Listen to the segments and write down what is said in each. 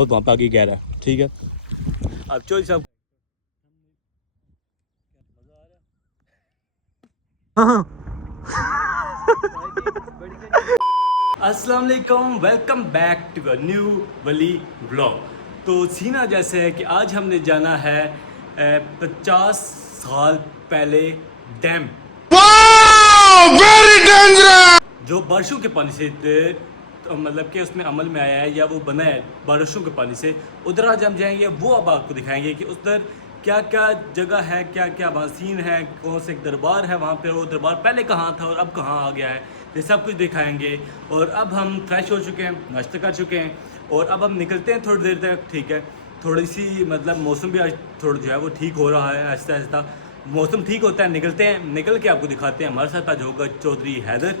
बहुत वहाँ पे आगे कह रहा है, ठीक है। अब चौधरी साहब अस्सलाम वालेकुम, welcome back to a new वली ब्लॉग। तो सीना जैसे है कि आज हमने जाना है 50 साल पहले डैम, जो बारिशों के पानी से तो मतलब कि उसमें अमल में आया है या वो बना है बारिशों के पानी से। उधर आज हम जाएंगे, वो अब आपको दिखाएंगे कि उधर क्या क्या जगह है, क्या क्या वहाँ सीन है, कौन से एक दरबार है वहाँ पे, वो दरबार पहले कहाँ था और अब कहाँ आ गया है, ये सब कुछ दिखाएंगे। और अब हम फ्रेश हो चुके हैं, नाश्ता कर चुके हैं और अब हम निकलते हैं थोड़ी देर तक, ठीक है। थोड़ी सी मतलब मौसम भी आज थोड़ा जो है वो ठीक हो रहा है, आहिस्ता आहिस्ता मौसम ठीक होता है। निकलते हैं, निकल के आपको दिखाते हैं। हमारे साथ आज होगा चौधरी हैदर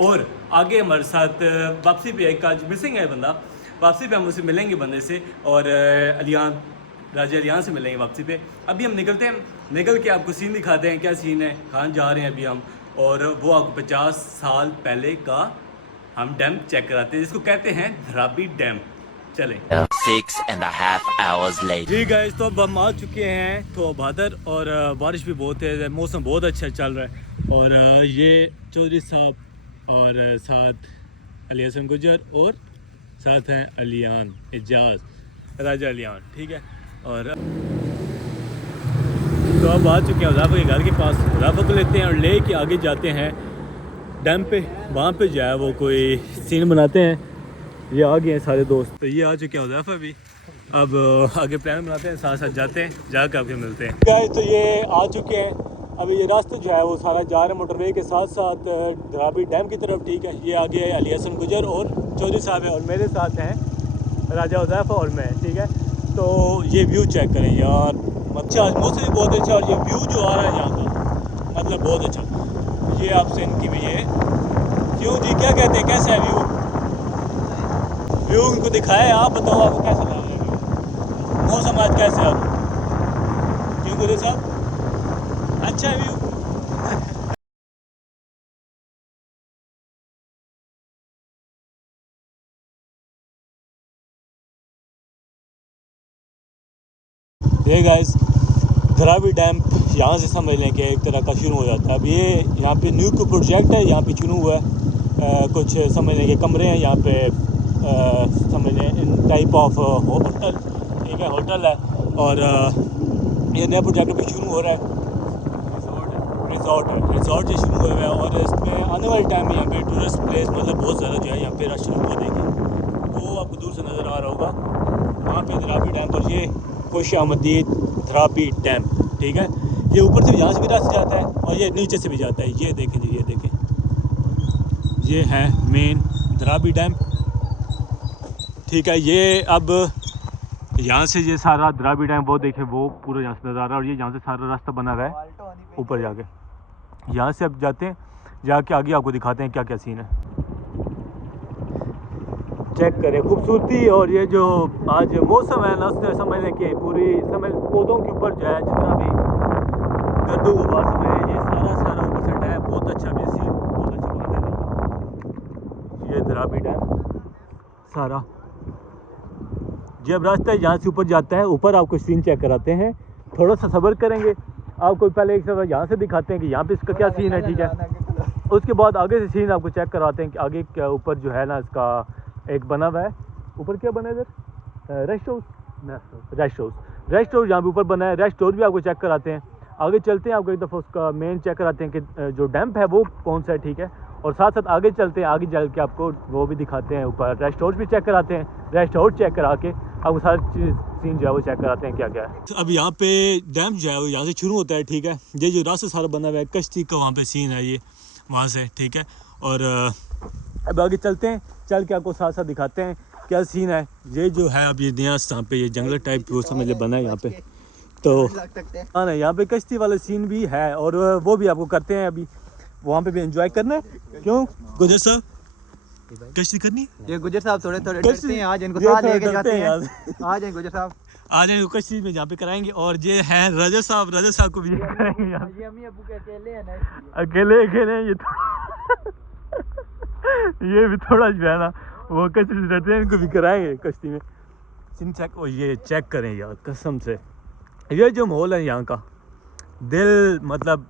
और आगे हमारे साथ वापसी पे एक आज मिसिंग है बंदा, वापसी पे हम उसे मिलेंगे बंदे से, और अलियान राजा अलियान से मिलेंगे वापसी पे। अभी हम निकलते हैं, निकल के आपको सीन दिखाते हैं, क्या सीन है, कहाँ जा रहे हैं अभी हम। और वो आपको 50 साल पहले का हम डैम चेक कराते हैं, जिसको कहते हैं धराबी डैम। चलें। 6.5 hours later. जी गाइस, तो अब हम आ चुके हैं तो बादर और बारिश भी बहुत तेज़ है, मौसम बहुत अच्छा चल रहा है। और ये चौधरी साहब और साथ अली हसन गुजर और साथ हैं अलियान एजाज राजा अलियान, ठीक है। और तो अब आ चुके हैं उज़ाफ़ा के घर के पास। उज़ाफ़ा को लेते हैं और ले के आगे जाते हैं डैम पे, वहाँ पे जो है वो कोई सीन बनाते हैं। ये आ गए हैं सारे दोस्त, तो ये आ चुके हैं उज़ाफ़ा भी। अब आगे प्लान बनाते हैं, साथ साथ जाते हैं, जाकर आपके मिलते हैं गाइस। तो ये आ चुके हैं, अभी ये रास्ता जो है वो सारा जा रहा है मोटरवे के साथ साथ धराबी डैम की तरफ, ठीक है। ये आगे है अली हसन गुजर और चौधरी साहब है, और मेरे साथ हैं राजा उज़ाफ़ा और मैं, ठीक है। तो ये व्यू चेक करें यार, अच्छा मौसम भी बहुत अच्छा, और ये व्यू जो आ रहा है यहाँ का मतलब बहुत अच्छा। ये आपसे इनकी भी है, क्यों जी क्या कहते हैं, कैसा है व्यू? व्यू उनको दिखाए, आप बताओ आपको कैसा लग रहा है व्यू? मौसम आज कैसे है आप? क्यों गुजर साहब, अच्छा है व्यू? ये गाइस, धराबी डैम यहाँ से समझ लें कि एक तरह का शुरू हो जाता है। अब ये यहाँ पे न्यू को प्रोजेक्ट है, यहाँ पे शुरू हुआ है। कुछ समझ लें कि कमरे हैं यहाँ पे, समझ लें इन टाइप ऑफ होटल, ठीक है, होटल है। और ये नया प्रोजेक्ट भी शुरू हो रहा है, रिजॉर्ट है, रिजॉर्ट जो शुरू हुआ है। और इसमें आने वाले टाइम में यहाँ पे टूरिस्ट प्लेस मतलब बहुत ज़्यादा जो है यहाँ पे रश शुरू हो देगी। वो आपको दूर से नज़र आ रहा होगा वहाँ पे धराबी डैम पर, ये खुशामदीद धराबी डैम, ठीक है। ये ऊपर से भी यहाँ से भी रास्ता जाता है और ये नीचे से भी जाता है। ये देखें जी, ये देखें, ये है मेन धराबी डैम, ठीक है। ये अब यहाँ से ये सारा धराबी डैम वो देखें, वो पूरा यहाँ से नज़र आ रहा है। और ये यहाँ से सारा रास्ता बना हुआ है ऊपर जाके, यहाँ से अब जाते हैं, जाके आगे आपको दिखाते हैं क्या क्या सीन है। चेक करें खूबसूरती, और ये जो आज मौसम है ना, उससे समझ लें कि पूरी समझ पौधों के ऊपर जो है जितना भी गर्दो गुबार समझ, ये सारा सारा ऊपर से है, बहुत अच्छा भी सीन, बहुत अच्छा बना है। ये धराबी डैम सारा, जब रास्ता यहाँ से ऊपर जाता है, ऊपर आपको सीन चेक कराते हैं। थोड़ा सा सब्र करेंगे, आपको पहले एक सफर यहाँ से दिखाते हैं कि यहाँ पे इसका क्या सीन है, ठीक है। उसके बाद आगे से सीन आपको चेक करवाते हैं कि आगे क्या ऊपर जो है ना इसका एक बना हुआ है, ऊपर क्या बना है इधर, rest house, rest house, rest house यहाँ पे ऊपर बना है। रेस्ट हाउस भी आपको चेक कराते हैं। आगे चलते हैं, आपको एक दफ़ा उसका मेन चेक कराते हैं कि जो डैम्प है वो कौन सा है, ठीक है। और साथ साथ आगे चलते हैं, आगे चल के आपको वो भी दिखाते हैं, ऊपर रेस्ट हाउस भी चेक कराते हैं। रेस्ट हाउस चेक करा के आपको सारी चीज़ सीन जो है वो चेक कराते हैं क्या क्या है। अब यहाँ पे डैम जो है वो यहाँ से शुरू होता है, ठीक है। ये जो रास्ता सारा बना हुआ है, कश्ती का वहाँ पे सीन है ये वहाँ से, ठीक है। और अब आगे चलते हैं, चल के आपको साथ साथ दिखाते हैं क्या सीन है। ये जो है अब ये नया यहाँ पे ये जंगल टाइप की वो समझ ले बना है यहाँ पे, तो हाँ ना, यहाँ पे कश्ती वाला सीन भी है और वो भी आपको करते हैं। अभी वहाँ पे भी एंजॉय करना है, क्यों गुजर साहब, कश्ती करनी है। ये गुजर साहब थोड़े थोड़े डरते हैं, आज इनको साथ लेके जाते हैं। आज हैं गुजर साहब, आज इनको कश्ती में जहाँ पे कराएंगे। और ये हैं राजा साहब, राजा साहब को भी कराएंगे यहाँ। ये अम्मी अबू के अकेले हैं ना, अकेले अकेले ये ये भी थोड़ा जो है ना वो कश्ती से रहते हैं, इनको भी कराएंगे कश्ती में। सीन चेक, और ये चेक करें यार कसम से, ये जो माहौल है यहाँ का, दिल मतलब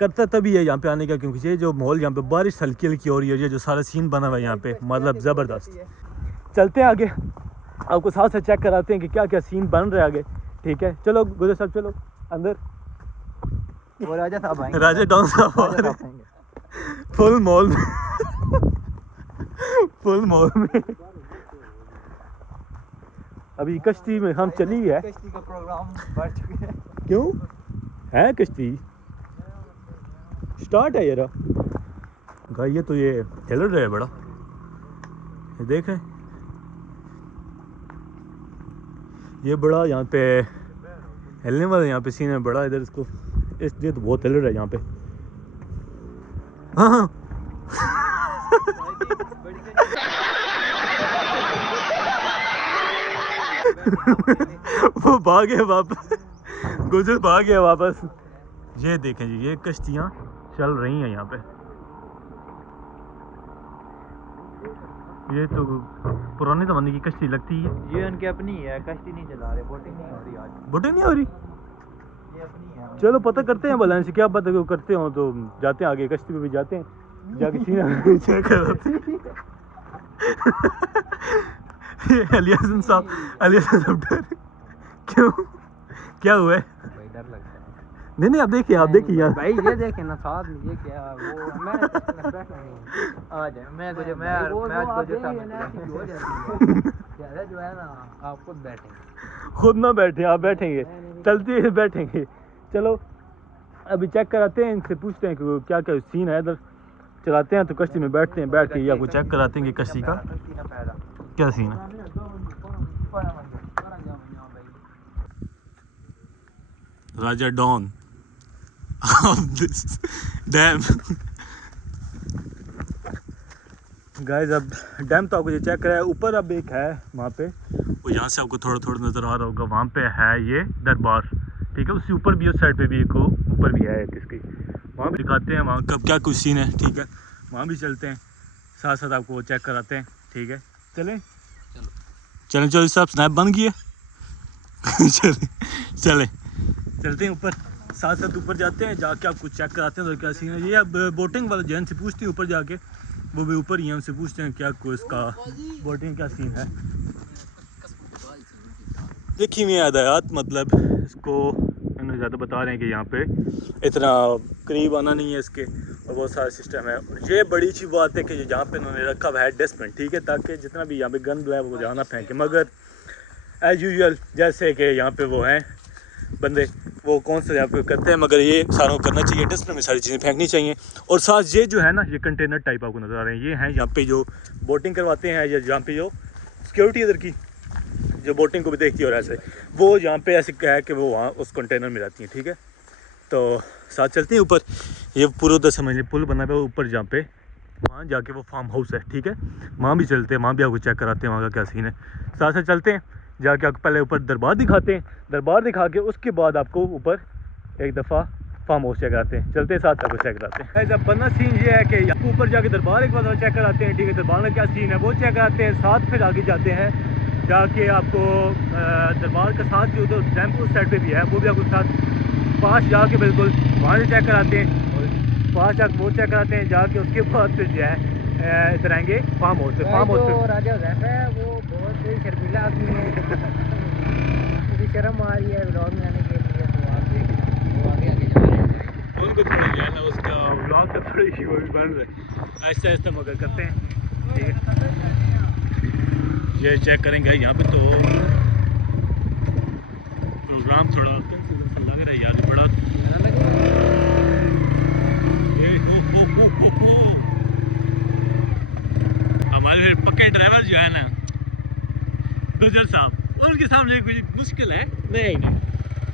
करता तभी है यहाँ पे आने का, क्योंकि ये जो माहौल यहाँ पे बारिश हल्की हल्की हो रही है, ये जो सारा सीन बना हुआ है यहाँ पे मतलब ज़बरदस्त। चलते हैं आगे, आपको साथ साथ चेक कराते हैं कि क्या क्या सीन बन रहा है आगे। ठीक है, चलो गुजर साहब चलो अंदर। वो राजा साहब आएंगे, राजा डॉन साहब राजा साहब आएंगे। फुल मॉल में फुल मॉल में अभी कश्ती में हम चली है। कश्ती का प्रोग्राम बढ़ चुके हैं। क्यों है कश्ती स्टार्ट है यार गाइस, ये तो ये हिल रहा है बड़ा, ये देख रहे हैं, ये बड़ा यहाँ पे हिलने वाला यहाँ पे सीन है बड़ा इधर, इसको इसलिए तो बहुत हिल रहा है यहाँ पे। हाँ वो भागे वापस, गुजर भाग गया वापस। ये देखें जी, ये कश्तियाँ चल रही हैं यहाँ पे, ये तो पुराने ज़माने की कश्ती लगती है। ये उनकी अपनी है, कश्ती नहीं चला रहे, बोटिंग नहीं हो रही आज, बोटिंग नहीं हो रही। ये अपनी है। चलो पता करते हैं भला इनसे, क्या पता कि करते हो तो जाते हैं आगे, कश्ती पे भी जाते हैं, जाके सीना चेक कराते हैं। ये अली हसन साहब क्यों, क्या हुआ है? भाई डर लगता है। नहीं आप देखिए यार भाई ये देखें ना साथ में, ये क्या वो मैं बैठना नहीं आ जाए, मैं तुझे मैं आज तुझे सामने जो है ना, आप खुद बैठेंगे, खुद ना बैठे, आप बैठेंगे, चलते ही बैठेंगे। चलो अभी चेक कराते हैं, इनसे पूछते हैं कि क्या क्या सीन है इधर। चलाते हैं तो कश्ती में बैठते हैं, बैठ के या कुछ चेक कराते हैं कि कश्ती का क्या सीन है। राजा डॉन डैम गाइस, अब डैम तो आपको ये चेक कराया, ऊपर अब एक है वहाँ पे, वो यहाँ से आपको थोड़ा थोड़ा नज़र आ रहा होगा, वहाँ पे है ये दरबार। ठीक है, उससे ऊपर भी, उस साइड पे भी एक ऊपर भी है किसकी, वहाँ भी दिखाते हैं वहाँ कब क्या कुछ सीन है। ठीक है, वहाँ भी चलते हैं, साथ साथ आपको वो चेक कराते हैं। ठीक है, चलें चलो साहब, स्नैप बन गई है। चले चलते हैं ऊपर, साथ साथ ऊपर जाते हैं, जाके आपको चेक कराते हैं तो क्या सीन है। ये अब बोटिंग वाले जैन से पूछते हैं ऊपर जाके, वो भी ऊपर ही हैं, उनसे पूछते हैं क्या को इसका बोटिंग क्या सीन है। देखी में हदायत, मतलब इसको मैंने ज़्यादा बता रहे हैं कि यहाँ पे इतना करीब आना नहीं है इसके, और बहुत सारा सिस्टम है। ये बड़ी अच्छी बात है कि जहाँ पे इन्होंने रखा हुआ है डस्टबिन, ठीक है, ताकि जितना भी यहाँ पे गंद है वो जहाँ ना फेंके। मगर एज यूजुअल जैसे कि यहाँ पे वो हैं बंदे, वो कौन सा यहाँ पे करते हैं, मगर ये इंसानों को करना चाहिए, डस्टबिन में सारी चीज़ें फेंकनी चाहिए। और साथ ये जो है ना, ये कंटेनर टाइप आपको नज़र आ रहे हैं, ये हैं यहाँ पे जो बोटिंग करवाते हैं, या जहाँ पे जो सिक्योरिटी इधर की जो बोटिंग को भी देखती है, और ऐसे वो यहाँ पे ऐसे है कि वो वहाँ उस कंटेनर में रहती हैं। ठीक है, तो साथ चलते हैं ऊपर, ये पूरा उधर समझ लीजिए पुल बना हुआ है ऊपर, जहाँ पे वहाँ जाके वो फार्म हाउस है। ठीक है, वहाँ भी चलते हैं, वहाँ भी आपको चेक कराते हैं वहाँ का क्या सीन है। साथ साथ चलते हैं, जाके आपको पहले ऊपर दरबार दिखाते हैं, दरबार दिखा के उसके बाद आपको ऊपर एक दफ़ा फार्म हाउस चेक कराते हैं। चलते हैं, साथ आपको चेक कराते हैं। जब बनना सीन ये है कि यहाँ ऊपर जाके दरबार एक बार चेक कराते हैं। ठीक है, दरबार में क्या सीन है वो चेक कराते हैं, साथ फिर आगे जाते हैं, जाके आपको दरबार के साथ जो उधर डैम उस साइड पे भी है, वो भी आपको साथ पास जाके बिल्कुल वहाँ से चेक कराते हैं, और पास जाके वो चेक कराते हैं, जाके उसके बाद फिर जो है इधर आएंगे फार्म हाउस पे। फार्म हाउस पे राजा है वो बहुत शर्मीला आदमी है, मुझे शर्म आ रही है व्लॉग में आने के लिए, तो आप देख वो आगे जा रहे हैं, उनको थोड़ी जो है ना उसका व्लॉग का थोड़ी ही वो भी बन रहा है, ऐसा ऐसा मगर करते हैं। ठीक है, ये चेक करेंगे यहाँ पे, तो प्रोग्राम थोड़ा लग रहा है यार बड़ा, हमारे पक्के ड्राइवर जो है ना गुजर साहब, उनके सामने कुछ मुश्किल है नहीं,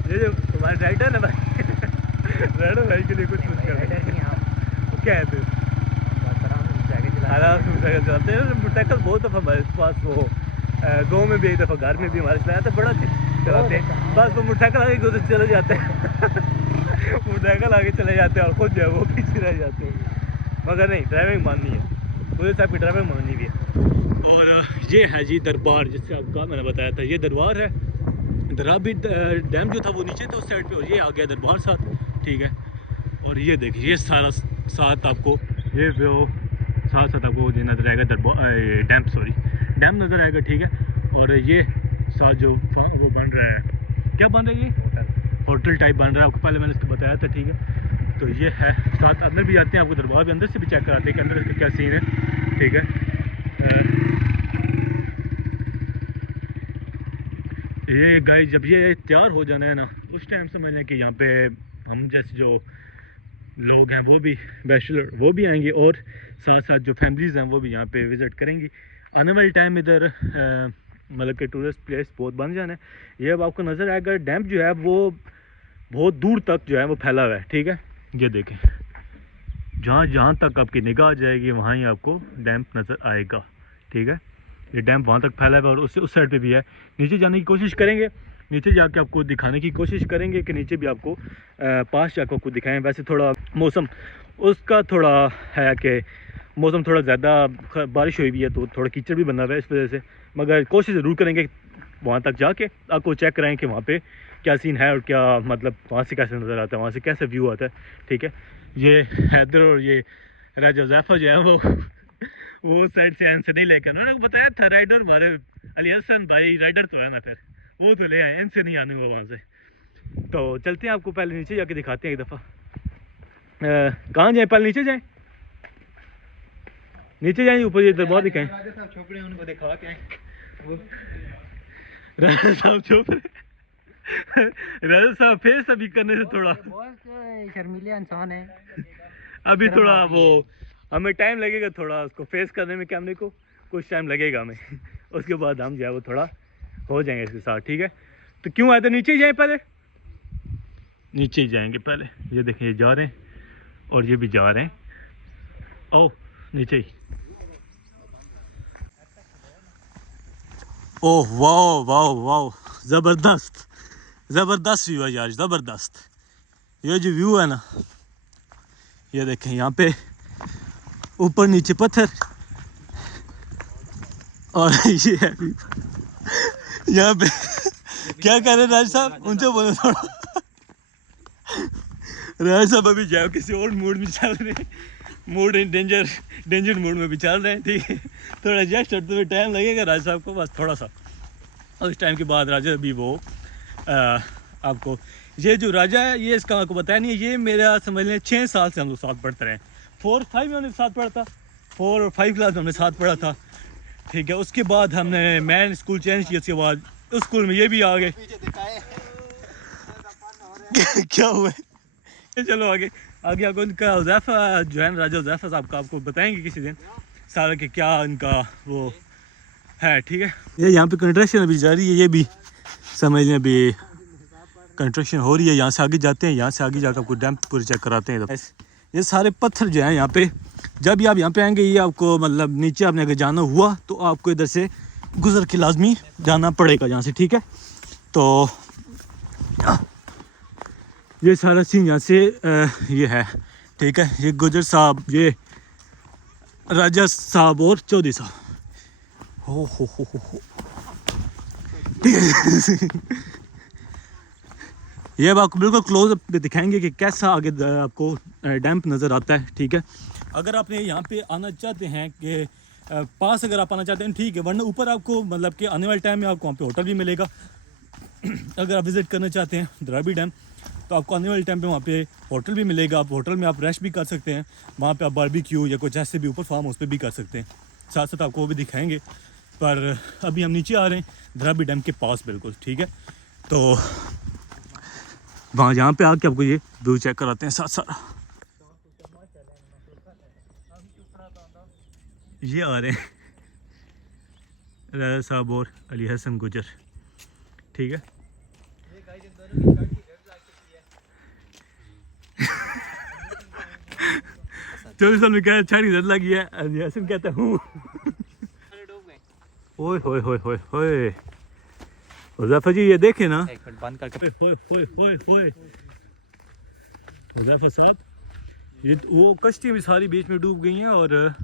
ये जो हमारे राइडर है भाई, राइडर भाई के लिए कुछ मुश्किल है। वो क्या है फिर आराम से मोटरसाइकिल चलाते हैं, मोटरसाइकिल बहुत दफ़ा हमारे पास, वो गाँव में भी एक दफ़ा, घर में भी हमारे चलाया था, बड़ा चलाते हैं, बस वो मोटरसाइकिल आगे गुजर चले जाते हैं मोटरसाइकिल आगे चले जाते हैं और खुद जो है वो पीछे रह जाते हैं। मगर नहीं, ड्राइविंग माननी है, गुजर साहब की ड्राइविंग माननी भी है, और ये है जी दरबार, जिससे आपका मैंने बताया था, ये दरबार है। दराबी डैम जो था वो नीचे था उस साइड पे, और ये आ गया दरबार साथ, ठीक है। और ये देखिए ये सारा साथ आपको ये वो साथ साथ आपको ये नज़र आएगा दरबार डैम नज़र आएगा, ठीक है। और ये साथ जो वो बन रहा है, क्या बन रहा है, ये होटल टाइप बन रहा है, आपको पहले मैंने इसको बताया था, ठीक है। तो ये है साथ, अंदर भी जाते हैं, आपको दरबार के अंदर से भी चेक कराते हैं कि अंदर इसका क्या सीन है, ठीक है। ये गाइस जब ये तैयार हो जाना है ना, उस टाइम समझ लें कि यहाँ पे हम जैसे जो लोग हैं वो भी बैचलर वो भी आएंगे, और साथ साथ जो फैमिलीज़ हैं वो भी यहाँ पे विज़िट करेंगी। आने वाले टाइम इधर मतलब कि टूरिस्ट प्लेस बहुत बन जाना है। ये अब आपको नज़र आएगा, डैम जो है वो बहुत दूर तक जो है वो फैला हुआ है, ठीक है। ये देखें, जहाँ तक आपकी निगाह जाएगी वहाँ ही आपको डैम नज़र आएगा, ठीक है। ये डैम वहाँ तक फैला हुआ है, और उससे उस साइड पे भी है। नीचे जाने की कोशिश करेंगे, नीचे जाके आपको दिखाने की कोशिश करेंगे कि नीचे भी आपको पास जाकर आपको दिखाएं। वैसे थोड़ा मौसम उसका थोड़ा है कि मौसम थोड़ा ज़्यादा बारिश हुई भी है, तो थोड़ा कीचड़ भी बना हुआ है इस वजह से, मगर कोशिश ज़रूर करेंगे वहाँ तक जाके आपको चेक कराएँ कि वहाँ पे क्या सीन है, और क्या मतलब वहाँ से कैसे नज़र आता है, वहाँ से कैसा व्यू आता है, ठीक है। ये हैदर और ये राजा ज़ैफ़ा जो है वो साइड से आंसर नहीं लेकर, उन्होंने बताया था राइडर हमारे अली हसन भाई राइडर तो है ना, फिर वो तो ले आए, इनसे नहीं आने हुआ वहाँ से। तो चलते हैं, आपको पहले नीचे जाके दिखाते हैं एक दफ़ा। कहाँ जाए, पहले नीचे जाएं, नीचे जाएं, ऊपर ये दरबार दिखाएं। राजा साहब छोकरे उनको दिखा के राजा साहब छोकरे राजा साहब फेस अभी करने से थोड़ा बहुत शर्मीले इंसान है, अभी थोड़ा वो हमें टाइम लगेगा थोड़ा उसको फेस करने में, कैमरे को कुछ टाइम लगेगा हमें उसके बाद हम जो है वो थोड़ा हो जाएंगे इसके साथ, ठीक है। तो क्यों आए, तो नीचे ही जाएं, पहले नीचे ही जाएंगे पहले। ये देखें, ये जा रहे हैं और ये भी जा रहे हैं, आओ नीचे ही। ओह वाह वाह वाह, ज़बरदस्त ज़बरदस्त व्यू है यार, ज़बरदस्त। ये जो व्यू है ना, ये देखें, यहाँ पे ऊपर नीचे पत्थर, और ये है यहाँ पे क्या कह रहे हैं राज साहब, उनसे बोलो थोड़ा। राज साहब अभी जाओ किसी और मूड में चल रहे हैं, मूड डेंजर मूड में भी चल रहे हैं, ठीक है। थोड़ा एडजस्ट करते हुए टाइम लगेगा राज साहब को, बस थोड़ा सा। और उस टाइम के बाद राजा अभी वो आपको ये जो राजा है, ये इसका आपको बताया नहीं है, ये मेरा समझ लें 6 साल से हम लोग साथ पढ़ते रहे। 4-5 में हमने साथ पढ़ा था, 4 और 5 क्लास में हमने साथ पढ़ा था, ठीक है। उसके बाद हमने मैन स्कूल चेंज किया, उसके बाद उस स्कूल में ये भी आ गए। क्या हुआ है, चलो आगे आगे आपको इनका हुज़ैफ़ा जो है राजा हुज़ैफ़ा साहब का आपको बताएंगे किसी दिन सारा कि क्या इनका वो है, ठीक है। ये यहाँ पे कंस्ट्रक्शन अभी जारी है, ये भी समझ लें अभी कंस्ट्रक्शन हो रही है। यहाँ से आगे जाते हैं, यहाँ से आगे जाकर आपको डैम पूरे चेक कराते हैं। ये सारे पत्थर जो हैं यहाँ पे, जब भी आप यहाँ पे आएंगे, ये आपको मतलब नीचे आपने अगर जाना हुआ तो आपको इधर से गुजर के लाजमी जाना पड़ेगा यहाँ से, ठीक है। तो ये सारा सीन यहाँ से ये है, ठीक है। ये गुजर साहब, ये राजा साहब और चौधरी साहब, हो ये अब आपको बिल्कुल क्लोज अप दिखाएंगे कि कैसा आगे आपको डैम नज़र आता है, ठीक है। अगर आपने यहाँ पे आना चाहते हैं कि पास अगर आप आना चाहते हैं, ठीक है, वरना ऊपर आपको मतलब कि आने वाले टाइम में आपको वहाँ पे होटल भी मिलेगा। अगर आप विज़िट करना चाहते हैं दराबी डैम, तो आपको आने वाले टाइम पे वहाँ पे होटल भी मिलेगा। आप होटल में आप रेस्ट भी कर सकते हैं, वहाँ पे आप बारबेक्यू या कुछ ऐसे भी ऊपर फार्म हाउस पे भी कर सकते हैं। साथ साथ आपको वो भी दिखाएंगे। पर अभी हम नीचे आ रहे हैं दराबी डैम के पास बिल्कुल, ठीक है। तो वहाँ यहाँ पे आके आपको ये व्यू चेक कराते हैं साथ सारा। ये आ रहे हैं राजा साहब और अली हसन गुजर, ठीक है। चौधरी साहब ने कहा छड़ी रद लगी है, अली हसन कहता हूँ ओए होए होए होए होए। हुज़ैफ़ा जी ये देखे ना, एक मिनट बंद करके, होए होए होए होए। हुज़ैफ़ा साहब, ये वो कश्ती भी सारी बीच में डूब गई हैं, और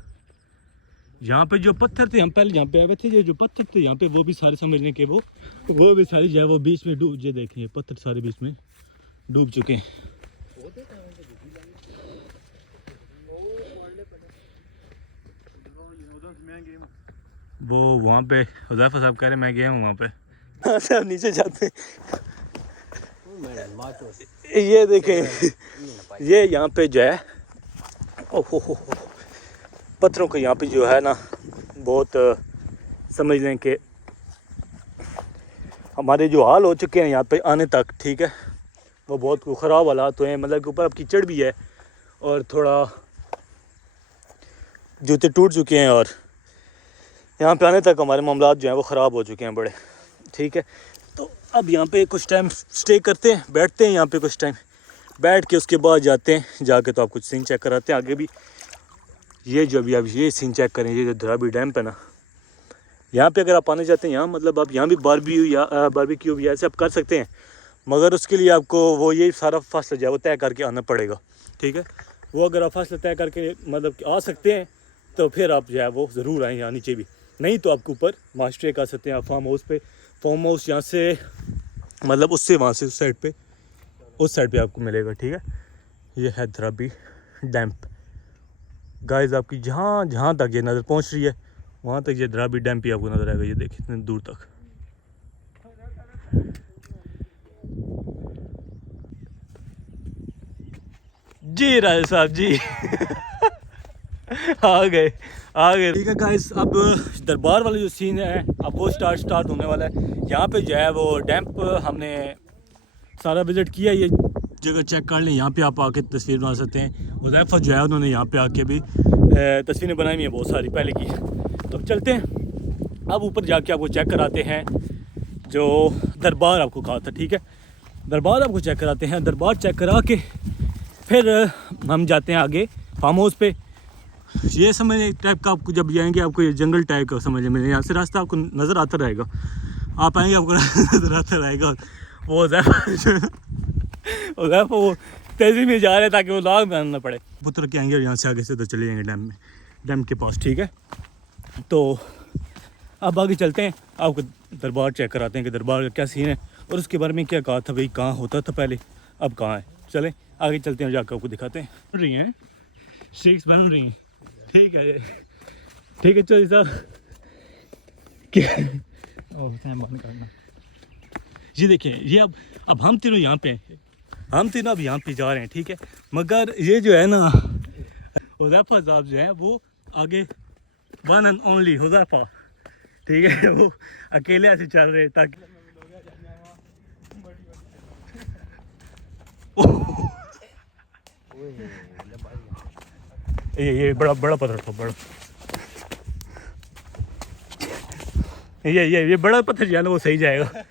यहाँ पे जो पत्थर थे, हम पहले यहाँ पे आए थे, ये जो पत्थर थे यहाँ पे वो भी सारे समझ लें कि वो भी सारे जो है वो बीच में डूब, ये देखें ये पत्थर सारे बीच में डूब चुके हैं। वो वहाँ पे हुज़ैफा साहब कह रहे मैं गया हूँ वहाँ पे। हाँ साहब नीचे जाते हैं। ये देखें ये यहाँ पे जो है ओहो पत्थरों को यहाँ पे जो है ना बहुत समझ लें कि हमारे जो हाल हो चुके हैं यहाँ पे आने तक, ठीक है, वो बहुत ख़राब हालात हुए हैं। मतलब कि ऊपर अब कीचड़ भी है और थोड़ा जूते टूट चुके हैं और यहाँ पे आने तक हमारे मामलात जो हैं वो ख़राब हो चुके हैं बड़े, ठीक है। तो अब यहाँ पे कुछ टाइम स्टे करते हैं, बैठते हैं यहाँ पे कुछ टाइम, बैठ के उसके बाद जाते हैं, जाके तो आप कुछ सीन चेक कराते हैं आगे भी। ये जो अभी आप ये सीन चेक करें, ये जो धराबी डैम है ना, यहाँ पे अगर आप आने चाहते हैं यहाँ, मतलब आप यहाँ भी बारबेक्यू भी ऐसे आप कर सकते हैं, मगर उसके लिए आपको वो ये सारा फासला जो है वो तय करके आना पड़ेगा, ठीक है। वो अगर आप फासला तय करके मतलब आ सकते हैं तो फिर आप जो है वो ज़रूर आएँ यहाँ नीचे भी, नहीं तो आपके ऊपर मास्टरेक आ सकते हैं आप फार्म हाउस पे। फार्म हाउस यहाँ से मतलब उससे वहाँ से उस साइड पे आपको मिलेगा, ठीक है। ये है धराबी डैम गाइस, आपकी जहाँ तक ये नज़र पहुँच रही है वहाँ तक ये धराबी डैम पे आपको नज़र आएगा। ये देखिए इतने दूर तक। जी राज साहब जी आ गए, ठीक है गाइस। अब दरबार वाला जो सीन है अब वो स्टार्ट होने वाला है। यहाँ पे जो है वो डैम्प हमने सारा विज़िट किया, ये जगह चेक कर लें। यहाँ पे आप आके तस्वीर बना सकते हैं। हुज़ैफा जो है उन्होंने यहाँ पे आके भी तस्वीरें बनाई हुई हैं बहुत सारी पहले की। तो चलते हैं अब ऊपर जाके आपको चेक कराते हैं जो दरबार आपको कहा था, ठीक है। दरबार आपको चेक कराते हैं, दरबार चेक करा के फिर हम जाते हैं आगे फार्म हाउस पे। ये समझ एक टाइप का आपको जब जाएंगे आपको ये जंगल टाइप का समझ में, यहाँ से रास्ता आपको नज़र आता रहेगा, आप आएंगे आपको नज़र आता रहेगा। वो हुज़ैफा वो तेज़ी में जा रहे ताकि वो लॉग में आना ना पड़े। पुत्र के आएंगे और यहाँ से आगे से तो चले जाएंगे डैम के पास, ठीक है। तो अब आगे चलते हैं, आपको दरबार चेक कराते हैं कि दरबार का क्या सीन है और उसके बारे में क्या कहा था भाई, कहाँ होता था पहले अब कहाँ है। चलें आगे चलते हैं और जाकर आपको दिखाते हैं। बन रही हैं शेक्स बन रही हैं, ठीक है ठीक है। चलिए साहब क्या बंद करना। ये देखिए ये अब हम तीनों यहाँ पे हैं, हम तीनों अब यहाँ पे जा रहे हैं, ठीक है। मगर ये जो है ना हुज़ैफा साहब जो है वो आगे वन एंड ओनली हुज़ैफा, ठीक है, वो अकेले ऐसे चल रहे ताकि ये बड़ा पत्थर था, बड़ा ये बड़ा पत्थर जो है ना वो सही जाएगा।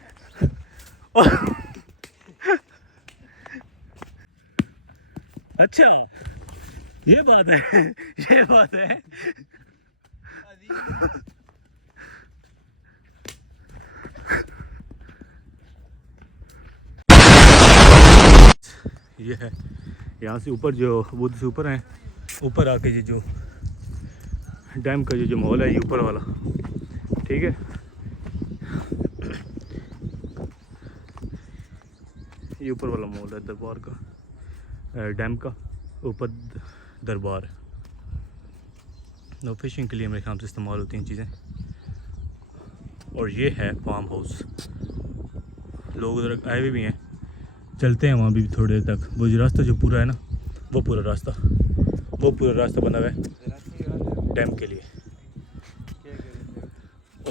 अच्छा ये बात है, ये बात है। ये है यहाँ से ऊपर जो बुद्ध से ऊपर है, ऊपर आके ये जो डैम का जो माहौल है ये ऊपर वाला, ठीक है। ये ऊपर वाला माहौल है दरबार का, डैम का ऊपर दरबार है। नो फिशिंग के लिए मेरे ख्याल से इस्तेमाल होती हैं चीज़ें। और ये है फार्म हाउस, लोग उधर आए हुए भी हैं, चलते हैं वहाँ भी थोड़ी देर तक। वो जो रास्ता जो पूरा है ना वो पूरा रास्ता बना हुआ है डैम के लिए।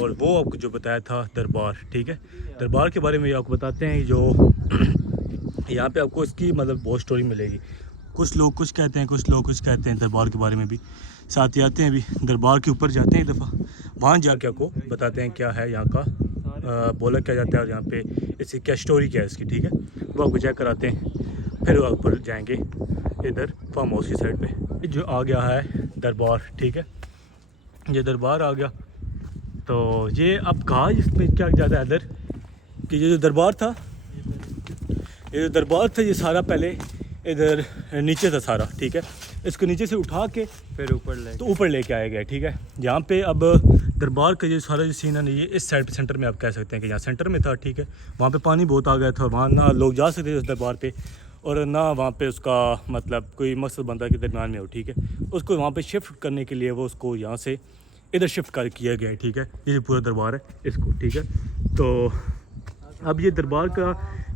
और वो आपको जो बताया था दरबार, ठीक है। दरबार के बारे में आपको बताते हैं जो यहाँ पे आपको इसकी मतलब बहुत स्टोरी मिलेगी। कुछ लोग कुछ कहते हैं, कुछ लोग कुछ कहते हैं दरबार के बारे में भी। साथ ही आते हैं अभी दरबार के ऊपर जाते हैं एक दफ़ा, वहाँ जाके आपको बताते हैं क्या है यहाँ का, बोला क्या जाता है और यहाँ पे इसकी क्या स्टोरी क्या है इसकी, ठीक है। वो आपको चेक कराते हैं, फिर वो ऊपर जाएंगे इधर फार्म हाउस की साइड पे। जो आ गया है दरबार, ठीक है, ये दरबार आ गया। तो ये अब कहा इसमें क्या ज़्यादा है इधर कि ये जो दरबार था ये सारा पहले इधर नीचे था सारा, ठीक है। इसको नीचे से उठा के फिर ऊपर ले तो ऊपर लेके आया गया, ठीक है। यहाँ पे अब दरबार का ये सारा जो सीन है ना, ये इस साइड पे सेंटर में आप कह सकते हैं कि यहाँ सेंटर में था, ठीक है। वहाँ पे पानी बहुत आ गया था, वहाँ ना लोग जा सकते थे उस दरबार पे, और ना वहाँ पे उसका मतलब कोई मकसद बनता के दरमियान में हो, ठीक है। उसको वहाँ पे शिफ्ट करने के लिए वो उसको यहाँ से इधर शिफ्ट कर किया गया है, ठीक है। ये जो पूरा दरबार है इसको, ठीक है। तो अब ये दरबार का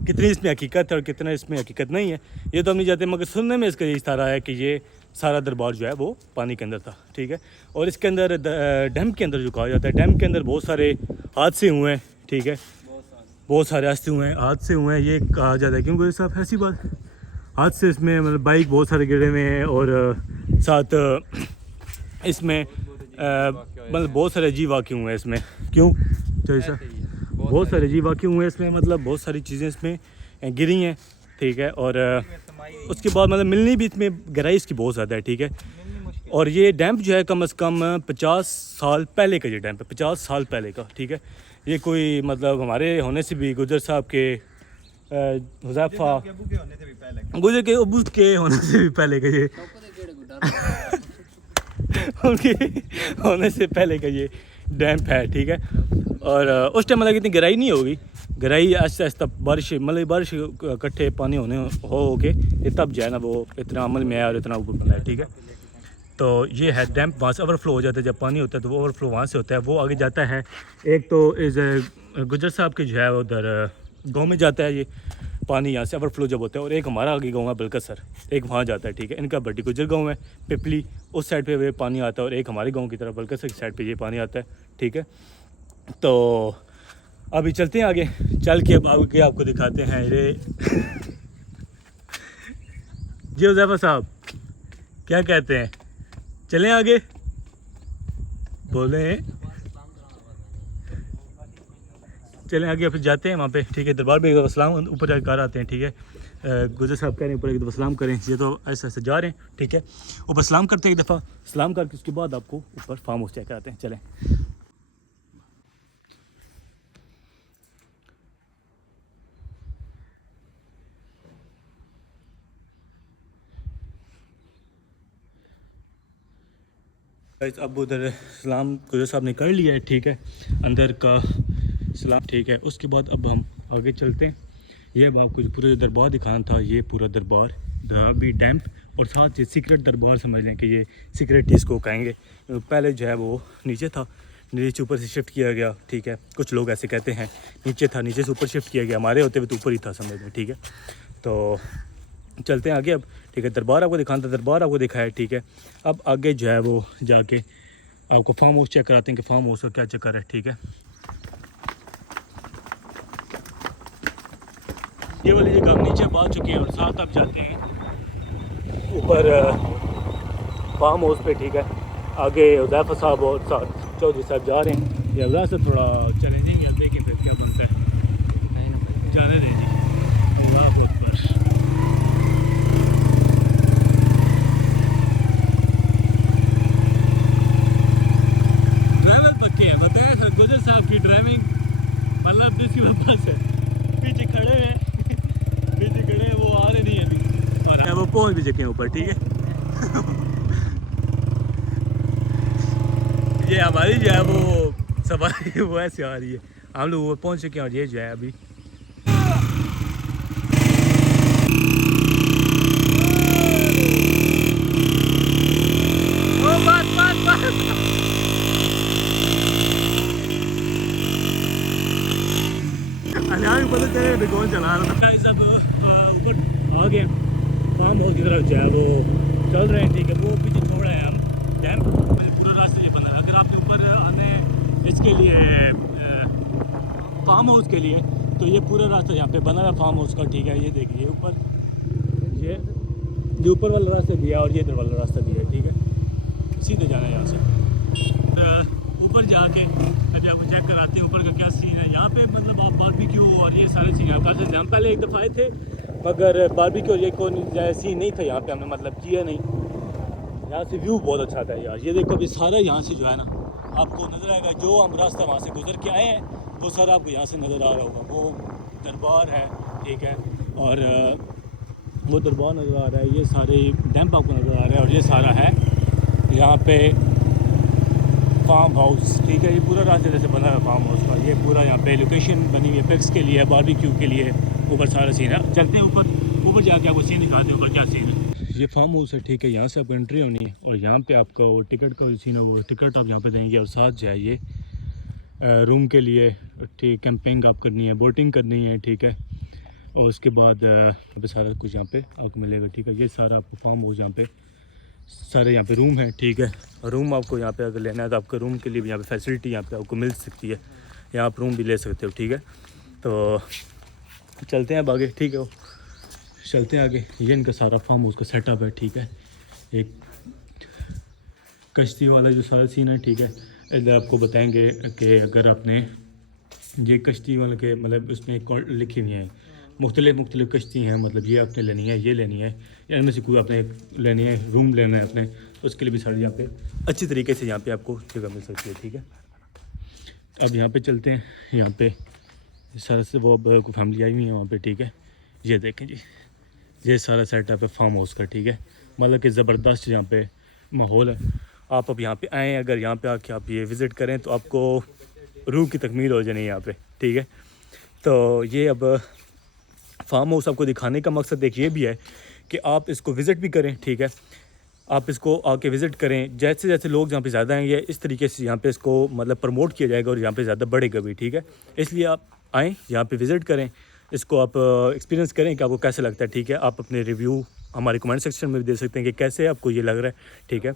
कितनी इसमें हकीकत है और कितना इसमें हकीकत नहीं है ये तो हम नहीं जानते, मगर सुनने में इसका ये इशारा है कि ये सारा दरबार जो है वो पानी के अंदर था, ठीक है। और इसके अंदर डैम के अंदर जो कहा जाता है, डैम के अंदर बहुत सारे हादसे हुए हैं, ठीक है। बहुत सारे हादसे हुए हैं ये कहा जाता है, क्योंकि साहब ऐसी बात हादसे इसमें मतलब बाइक बहुत सारे गिरे हुए हैं, और साथ इसमें मतलब बहुत सारे अजीब वाक़े हुए हैं इसमें। क्यों तो ऐसा बहुत सारे अजीब वाक़े हुए हैं इसमें, मतलब बहुत सारी चीज़ें इसमें गिरी हैं, ठीक है। और उसके बाद मतलब मिलनी भी इसमें गहराई इसकी बहुत ज़्यादा है, ठीक है। और ये डैम जो है कम से कम 50 साल पहले का ये डैम है, 50 साल पहले का, ठीक है। ये कोई मतलब हमारे होने से भी गुजर साहब के हुज़ैफा गुजर के अबू के होने से भी पहले का ये उनके होने से पहले का ये डैम है, ठीक है। और उस टाइम मतलब इतनी गहराई नहीं होगी, गहराई आहिस्ता आहिस्ता बारिश मतलब बारिश इकट्ठे पानी होने हो के ये तब जो है ना वो इतना अमल में आया और इतना ऊपर बना है, ठीक है। तो ये है डैम, वहाँ से ओवरफ्लो हो जाता है, जब पानी होता है तो वो ओवरफ्लो वहाँ से होता है, वो आगे जाता है। एक तो इस गुजर साहब के जो है उधर गाँव में जाता है ये पानी, यहाँ से ओवरफ्लो जब होता है। और एक हमारा आगे गाँव है बलकसर, एक वहाँ जाता है, ठीक है। इनका बड्डी गुजर गाँव है, पिपली उस साइड पे वे पानी आता है, और एक हमारे गाँव की तरफ बलकसर की साइड पे ये पानी आता है, ठीक है। तो अभी चलते हैं आगे, चल के अब आगे आपको दिखाते हैं ये जी हुज़ैफा साहब क्या कहते हैं, चलें आगे बोले चलें आगे, फिर जाते हैं वहाँ पे, ठीक है। दरबार पे सलाम ऊपर जाकर कर आते हैं, ठीक है। गुजर साहब कह रहे हैं ऊपर एक दफ़ा सलाम करें, ये तो ऐसे ऐसे जा रहे हैं, ठीक है। ऊपर सलाम करते हैं एक दफ़ा, सलाम करके उसके बाद आपको ऊपर फार्म हाउस चेक कराते हैं, चलें। अब उधर सलाम गुजर साहब ने कर लिया है, ठीक है, अंदर का सलाम, ठीक है। उसके बाद अब हम आगे चलते हैं। ये अब आपको पूरा दरबार दिखाना था, ये पूरा दरबार भी डैम्प और साथ ये सीक्रेट दरबार समझ लें कि ये सीक्रेट इसको कहेंगे। पहले जो है वो नीचे था, नीचे ऊपर से शिफ्ट किया गया, ठीक है। कुछ लोग ऐसे कहते हैं नीचे था, नीचे से ऊपर शिफ्ट किया गया, हमारे होते हुए तो ऊपर ही था समझ लें, ठीक है। तो चलते हैं आगे अब, ठीक है। दरबार आपको दिखाना था, दरबार आपको दिखाया, ठीक है। अब आगे जो है वो जाके आपको फार्म हाउस चेक कराते हैं कि फार्म हाउस का क्या चक्कर है, ठीक है। ये वाली जगह हम नीचे आ चुके हैं और साथ अब जाते हैं ऊपर फार्म हाउस पे, ठीक है। आगे हुज़ैफा साहब और साथ चौधरी साहब जा रहे हैं, ये वजह से थोड़ा चले जाएंगे, अब देखें फिर क्या बनता है, जाने दें जी। गुजर साहब की ड्राइविंग मतलब जिसकी बस है, पीछे खड़े हैं पीछे खड़े हैं, वो आ रहे नहीं है अभी, और वो पहुंच भी चुके हैं ऊपर, ठीक है। ये हमारी जो है वो सवारी वो ऐसे आ रही है, हम लोग ऊपर पहुंच चुके हैं। और ये जो है अभी पता चले कौन चला रहा था। सब ऊपर आ गए फार्म हाउस की तरफ जो है वो चल रहे हैं, ठीक है। वो पीछे छोड़ रहे हैं हम डैम, पूरा रास्ता ये बना है। अगर आपके ऊपर आने इसके लिए फार्म हाउस के लिए तो ये पूरा रास्ता यहाँ पे बना है फार्म हाउस का, ठीक है। ये देखिए ऊपर ये ऊपर वाला रास्ता दिया और ये इधर वाला रास्ता दिया है, ठीक है। सीधे जाना है यहाँ से ऊपर जाके कभी आपको चेक कराते हैं ऊपर का क्या सीन है। यहाँ पे मतलब आप बारबेक्यू और ये सारे सीन आप कर सकते हैं। हम पहले एक दफ़ा आए थे मगर बारबेक्यू और ये कोई सीन नहीं था यहाँ पे, हमने मतलब किया नहीं। यहाँ से व्यू बहुत अच्छा था यार, ये देखो अभी सारा यहाँ से जो है ना आपको नज़र आएगा, जो हम रास्ता वहाँ से गुजर के आए हैं वो सारा आपको यहाँ से नज़र आ रहा होगा। वो दरबार है, ठीक है। और वो दरबार नज़र आ रहा है, ये सारे डैम्प आपको नज़र आ रहा है, और ये सारा है यहाँ पे फार्म हाउस, ठीक है। ये पूरा रास्ते जैसे बना है फार्म हाउस का, ये पूरा यहाँ पे लोकेशन बनी हुई है पिक्स के लिए, बारबेक्यू के लिए। ऊपर सारा सीन है, चलते हैं ऊपर जाके आपको सीन दिखाते हैं ऊपर क्या सीन है। ये फार्म हाउस है, ठीक है। यहाँ से आपको एंट्री होनी है और यहाँ पे आपका वो टिकट का जो सीन है वो टिकट आप यहाँ पे देंगे, और साथ जो है ये रूम के लिए, ठीक, कैंपिंग आप करनी है, बोटिंग करनी है, ठीक है। और उसके बाद यहाँ पे सारा कुछ यहाँ पे आपको मिलेगा, ठीक है। ये सारा आपको फार्म हाउस यहाँ पे सारे यहाँ पे रूम है, ठीक है। रूम आपको यहाँ पे अगर लेना है तो आपका रूम के लिए भी यहाँ पे फैसिलिटी यहाँ पे आपको मिल सकती है, यहाँ आप रूम भी ले सकते हो, ठीक है। तो चलते हैं अब आगे, ठीक है। वो चलते हैं आगे। ये इनका सारा फार्म हाउस का सेटअप है, ठीक है। एक कश्ती वाला जो सारा सीन है, ठीक है। इधर आपको बताएंगे कि अगर आपने ये कश्ती वाले के मतलब उसमें लिखी हुई है मुख्तलिफ कश्ती हैं, मतलब ये आपने लेनी है, ये लेनी है, या इनमें से कोई आपने लेनी है, रूम लेना है अपने, उसके लिए भी सारी यहाँ पे अच्छी तरीके से यहाँ पे आपको जगह मिल सकती है, ठीक है। अब यहाँ पे चलते हैं, यहाँ पे सारा से वो अब कोई फैमिली आई हुई है वहाँ पे, ठीक है। ये देखें जी, ये सारा सेटअप है फार्म हाउस का, ठीक है। मतलब कि ज़बरदस्त यहाँ पे माहौल है। आप अब यहाँ पे आएँ, अगर यहाँ पे आके आप ये विज़िट करें तो आपको रूह की तकमील हो जानी यहाँ पे, ठीक है। तो ये अब फार्म हाउस आपको दिखाने का मकसद एक ये भी है कि आप इसको विज़िट भी करें, ठीक है। आप इसको आके विज़िट करें, जैसे जैसे लोग यहाँ पे ज़्यादा आएंगे इस तरीके से यहाँ पे इसको मतलब प्रमोट किया जाएगा और यहाँ पे ज़्यादा बढ़ेगा भी, ठीक है। इसलिए आप आएँ, यहाँ पे विज़िट करें, इसको आप एक्सपीरियंस करें कि आपको कैसा लगता है, ठीक है। आप अपने रिव्यू हमारे कमेंट सेक्शन में भी दे सकते हैं कि कैसे आपको ये लग रहा है, ठीक है।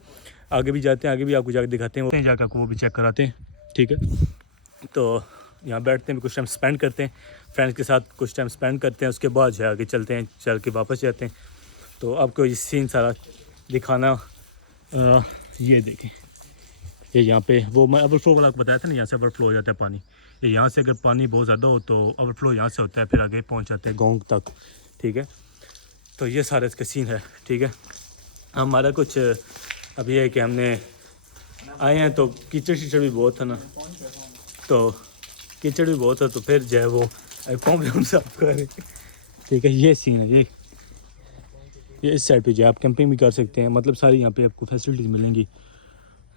आगे भी जाते हैं, आगे भी आपको जाकर दिखाते हैं, जाकर आपको वो भी चेक कराते हैं, ठीक है। तो यहाँ बैठते हैं, कुछ टाइम स्पेंड करते हैं फ्रेंड्स के साथ, कुछ टाइम स्पेंड करते हैं, उसके बाद जो है आगे चलते हैं, चल के वापस जाते हैं। तो आपको ये सीन सारा दिखाना, ये देखिए, ये यहाँ पे वो मैं ओवरफ्लो वाला बताया था ना, यहाँ से ओवरफ्लो हो जाता है पानी। ये यहाँ से अगर पानी बहुत ज़्यादा हो तो ओवरफ्लो यहाँ से होता है, फिर आगे पहुँच जाते हैं गाँव तक, ठीक है। तो ये सारा इसका सीन है, ठीक है। हमारा कुछ अब ये है कि हमने आए हैं तो कीचड़ शीचड़ भी बहुत था ना, तो कीचड़ भी बहुत है, तो फिर जो है वो पाँव भी हम साफ कर रहे, ठीक है। ये सीन है, ये इस साइड पे जो आप कैंपिंग भी कर सकते हैं, मतलब सारी यहाँ पे आपको फैसिलिटीज़ मिलेंगी।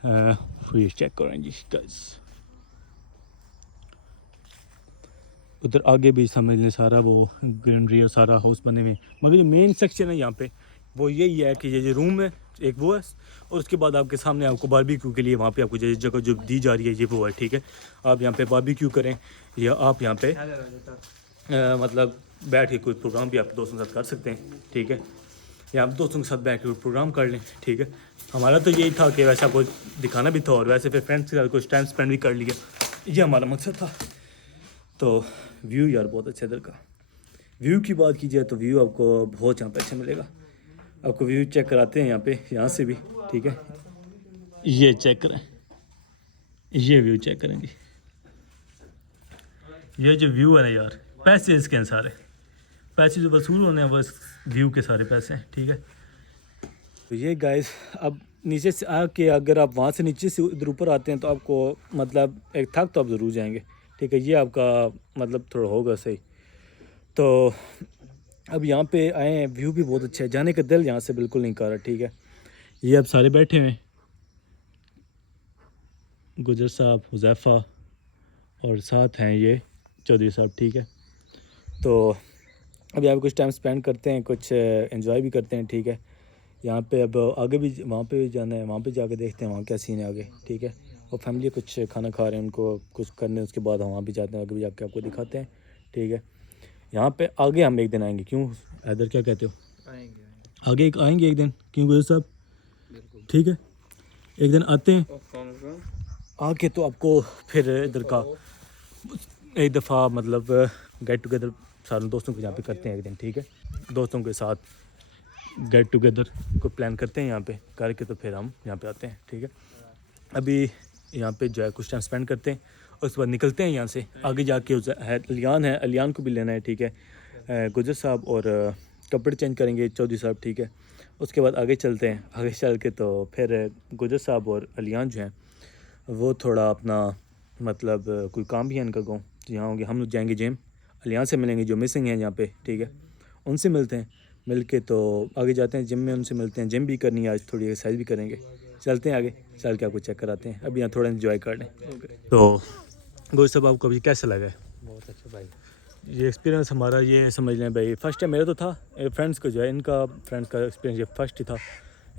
फिर चेक करें जी गाइस, उधर आगे भी समझ लें सारा वो ग्रीनरी और सारा हाउस बने हुए, मगर जो मेन सेक्शन है यहाँ पे वो यही है कि ये जो रूम है एक वो है, और उसके बाद आपके सामने आपको बारबेक्यू के लिए वहाँ पे आपको जो जगह जो दी जा रही है ये वो है, ठीक है। आप यहाँ पे बारबेक्यू करें, या आप यहाँ पे मतलब बैठ के कोई प्रोग्राम भी आप दोस्तों के साथ कर सकते हैं, ठीक है। या आप दोस्तों के साथ बैठ के प्रोग्राम कर लें, ठीक है। हमारा तो यही था कि वैसे आपको दिखाना भी था, और वैसे फिर फ्रेंड्स के साथ कुछ टाइम स्पेंड भी कर लिया, ये हमारा मकसद था। तो व्यू यार बहुत अच्छा इधर का, व्यू की बात की जाए तो व्यू आपको बहुत यहाँ पे अच्छा मिलेगा। आपको व्यू चेक कराते हैं यहाँ पे, यहाँ से भी, ठीक है। ये चेक करें, ये व्यू चेक करें जी, ये जो व्यू है ना यार, पैसे इसके हैं सारे, पैसे जो वसूल होने हैं बस व्यू के सारे पैसे हैं, ठीक है। तो ये गाइस, अब नीचे से आके अगर आप वहाँ से नीचे से इधर ऊपर आते हैं तो आपको मतलब एक थक तो आप ज़रूर जाएंगे, ठीक है। ये आपका मतलब थोड़ा होगा सही। तो अब यहाँ पे आए हैं, व्यू भी बहुत अच्छा है, जाने का दिल यहाँ से बिल्कुल नहीं कर रहा, ठीक है। ये अब सारे बैठे हुए, गुजर साहब, हुज़ैफ़ा, और साथ हैं ये चौधरी साहब, ठीक है। तो अब यहाँ पे कुछ टाइम स्पेंड करते हैं, कुछ एंजॉय भी करते हैं, ठीक है। यहाँ पे अब आगे भी वहाँ पे भी जाना है, वहाँ पे जाके देखते हैं वहाँ क्या सीन है आगे, ठीक है। और फैमिली कुछ खाना खा रहे हैं, उनको कुछ करने, उसके बाद हम वहाँ भी जाते हैं, आगे भी जाके आपको दिखाते हैं, ठीक है। यहाँ पे आगे हम एक दिन आएंगे, क्यों हैदर क्या कहते हो? आगे आएंगे एक दिन, क्यों गुजर साहब? ठीक है, एक दिन आते हैं आके, तो आपको फिर इधर का एक दफ़ा मतलब गेट टुगेदर सारे दोस्तों के यहाँ पे करते हैं एक दिन, ठीक है। दोस्तों के साथ गेट टुगेदर को प्लान करते हैं यहाँ पे करके, तो फिर हम यहाँ पे आते हैं, ठीक है। अभी यहाँ पे जो है कुछ टाइम स्पेंड करते हैं, उसके बाद निकलते हैं यहाँ से। आगे जाके है अलियान को भी लेना है, ठीक है। गुजर साहब और कपड़े चेंज करेंगे चौधरी साहब, ठीक है। उसके बाद आगे चलते हैं, आगे चल के तो फिर गुजर साहब और अलियान जो हैं वो थोड़ा अपना मतलब कोई काम भी है इनका गाँव, तो यहाँ होंगे। हम लोग जाएंगे जिम, अलियान से मिलेंगे जो मिसिंग हैं यहाँ पे, ठीक है, उनसे मिलते हैं। मिल के तो आगे जाते हैं जिम में, उनसे मिलते हैं, जिम भी करनी है आज, थोड़ी एक्सरसाइज भी करेंगे। चलते हैं आगे, चल के आपको चेक कराते हैं। अभी यहाँ थोड़ा इन्जॉय कर लें। तो गोश्त साहब आपको अभी कैसा लगा है? बहुत अच्छा भाई। ये एक्सपीरियंस हमारा, ये समझ लें भाई, फर्स्ट टाइम मेरा तो था, फ्रेंड्स को जो है इनका, फ्रेंड्स का एक्सपीरियंस ये फर्स्ट ही था,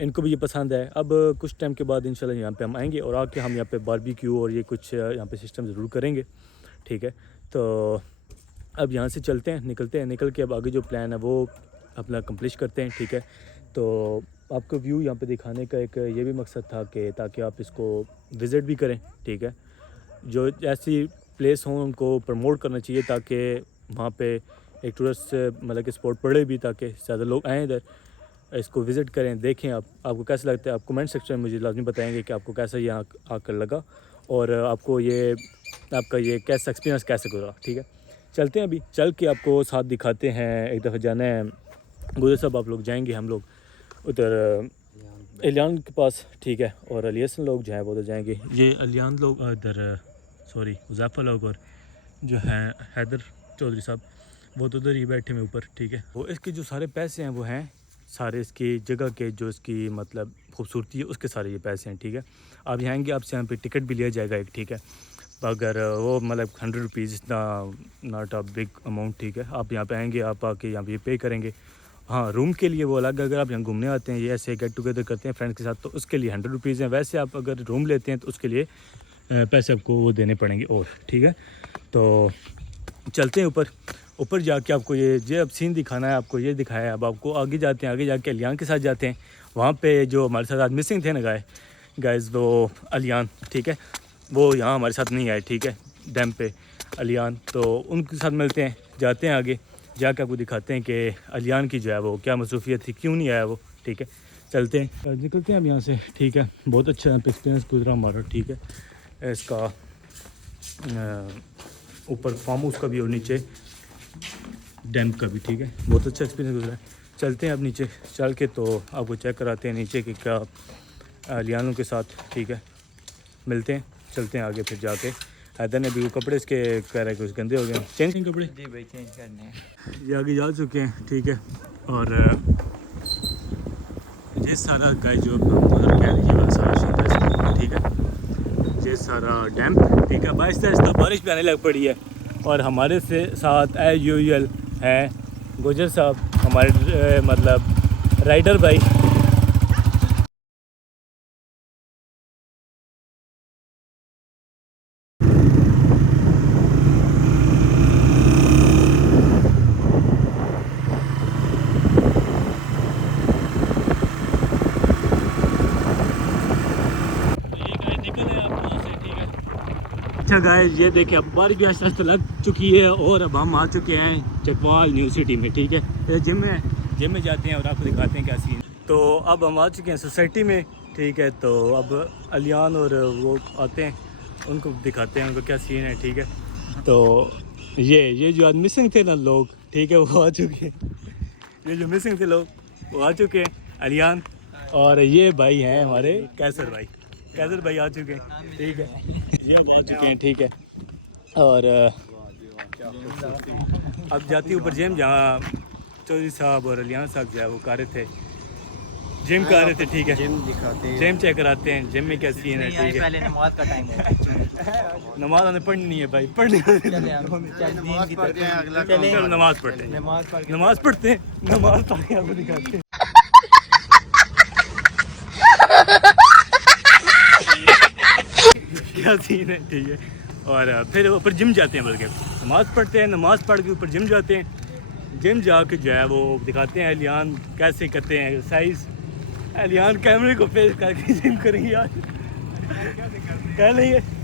इनको भी ये पसंद है। अब कुछ टाइम के बाद इंशाल्लाह यहाँ पे हम आएंगे और आके हम यहाँ पे बारबेक्यू और ये कुछ यहाँ पे सिस्टम ज़रूर करेंगे, ठीक है। तो अब यहाँ से चलते हैं, निकलते हैं, निकल के अब आगे जो प्लान है वो अपना कंप्लीट करते हैं, ठीक है। तो आपको व्यू यहाँ पे दिखाने का एक ये भी मकसद था कि ताकि आप इसको विज़िट भी करें, ठीक है। जो ऐसी प्लेस हों उनको प्रमोट करना चाहिए ताकि वहाँ पे एक टूरिस्ट मतलब कि स्पॉट पड़े भी, ताकि ज़्यादा लोग आएँ इधर, इसको विज़िट करें, देखें। आपको कैसा लगता है? आप कमेंट सेक्शन में मुझे लाजमी बताएंगे कि आपको कैसा यहाँ आकर लगा और आपको ये आपका ये कैसा एक्सपीरियंस कैसे गुजरा, ठीक है। चलते हैं, अभी चल के आपको साथ दिखाते हैं। एक दफ़ा जाना है गुजर साहब, आप लोग जाएंगे, हम लोग उधर अलियान के पास, ठीक है, और अली हसन लोग जो हैं वो उधर जाएंगे। ये अलियान लोग इधर, सॉरी मुज़ाफ़र लोग, और जो हैं हैदर चौधरी साहब वो तो उधर ही बैठे हुए ऊपर, ठीक है। वो इसके जो सारे पैसे हैं वो हैं सारे इसकी जगह के, जो इसकी मतलब खूबसूरती है उसके सारे ये पैसे हैं, ठीक है। आप यहाँ आएंगे, आपसे यहाँ पे टिकट भी लिया जाएगा एक, ठीक है। अगर वो मतलब 100 रुपीज़, इतना नॉट अ बिग अमाउंट, ठीक है। आप यहाँ पे आएंगे, आप आके यहाँ पे पे करेंगे। हाँ, रूम के लिए वो अलग, अगर आप यहाँ घूमने आते हैं, ये ऐसे गेट टुगेदर करते हैं फ्रेंड्स के साथ, तो उसके लिए 100 रुपीज़ हैं। वैसे आप अगर रूम लेते हैं तो उसके लिए पैसे आपको वो देने पड़ेंगे और, ठीक है। तो चलते हैं ऊपर जाके आपको ये अब सीन दिखाना है, आपको ये दिखाया है। अब आपको आगे जाते हैं, आगे जाके अलियान के साथ जाते हैं। वहाँ पे जो हमारे साथ आज मिसिंग थे ना गाइस, वो अलियान, ठीक है, वो यहाँ हमारे साथ नहीं आए, ठीक है, डैम पे अलियान। तो उनके साथ मिलते हैं, जाते हैं आगे जाके आपको दिखाते हैं कि अलियान की जो है वो क्या मसरूफियत थी, क्यों नहीं आया वो, ठीक है। चलते हैं, निकलते हैं अब यहाँ से, ठीक है। बहुत अच्छा यहाँ पे एक्सपीरियंस गुजरा हमारा, ठीक है। इसका ऊपर फार्म हाउस का भी और नीचे डैम का भी, ठीक है। बहुत अच्छा एक्सपीरियंस गुजरा है। चलते हैं अब नीचे, चल के तो आपको चेक कराते हैं नीचे कि क्या अलियानों के साथ, ठीक है, मिलते हैं। चलते हैं आगे, फिर जाके हैदर ने भी वो कपड़े इसके कह रहे हैं कुछ गंदे हो गए, चेंज करें कपड़े। जी भाई, चेंज करने हैं। ये आगे जा चुके हैं, ठीक है। और ये सारा गाय जो उधर कह लीजिएगा सारा क्षेत्र, ठीक है, ये सारा डैम, ठीक है। आहिस्ता बारिश भी आने लग पड़ी है और हमारे से साथ एज यूजुअल हैं गुजर साहब, हमारे मतलब राइडर भाई। अच्छा गाइस, ये देखिए अब बारिश भी आस्ते आस्ते लग चुकी है और अब हम आ चुके हैं चकवाल न्यू सिटी में, ठीक है। ये जिम में जाते हैं और आपको दिखाते हैं क्या सीन। तो अब हम आ चुके हैं सोसाइटी में, ठीक है। तो अब अलियान और वो आते हैं, उनको दिखाते हैं उनको क्या सीन है, ठीक है। तो ये जो आज मिसिंग थे ना लोग, ठीक है, वो आ चुके हैं। ये जो मिसिंग थे लोग वो आ चुके हैं, अलियान। और ये भाई हैं हमारे कैसर भाई आ चुके हैं, ठीक है। ये अब आ चुके हैं, ठीक है। और अब जाती ऊपर जिम, जहाँ चौधरी साहब और अलियान साहब जो है वो कर रहे थे, जिम कर रहे थे, ठीक है। जिम दिखाते हैं, जिम चेक कराते हैं, जिम में क्या सीन है, ठीक है। पहले नमाज का टाइम है। नमाज हमें पढ़नी नहीं है भाई, पढ़नी नमाज पढ़ते हैं, अगला चलो नमाज पढ़ते हैं, नमाज पढ़ते हैं, नमाज पढ़ के आपको दिखाते हैं। क्या सीन है, ठीक है। और फिर ऊपर जिम जाते हैं, बल्कि नमाज़ पढ़ते हैं, नमाज़ पढ़ के ऊपर जिम जाते हैं। जिम जाके जो है वो दिखाते हैं अलियान कैसे करते हैं एक्सरसाइज। अलियान कैमरे को फेस करके जिम करेंगे यार, क्या नहीं है।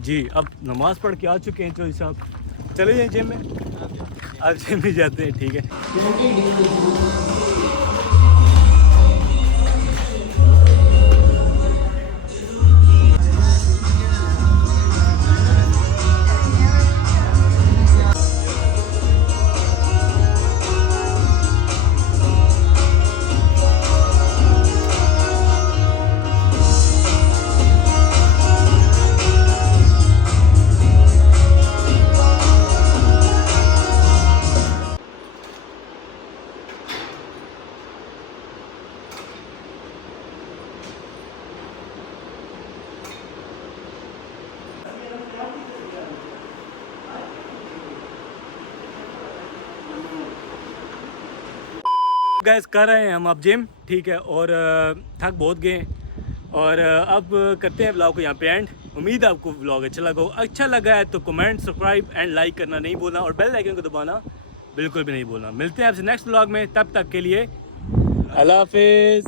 जी अब नमाज पढ़ के आ चुके हैं चौधरी साहब, चले जाएं जिम में। अब जिम में जाते हैं, ठीक है। गैस कर रहे हैं हम अब जिम, ठीक है, और थक बहुत गए और अब करते हैं व्लॉग को यहाँ पे एंड। उम्मीद है आपको व्लॉग अच्छा लगा है तो कमेंट, सब्सक्राइब एंड लाइक करना नहीं भूलना और बेल आइकन को दबाना बिल्कुल भी नहीं भूलना। मिलते हैं आपसे नेक्स्ट व्लॉग में, तब तक के लिए अल्लाह हाफिज़।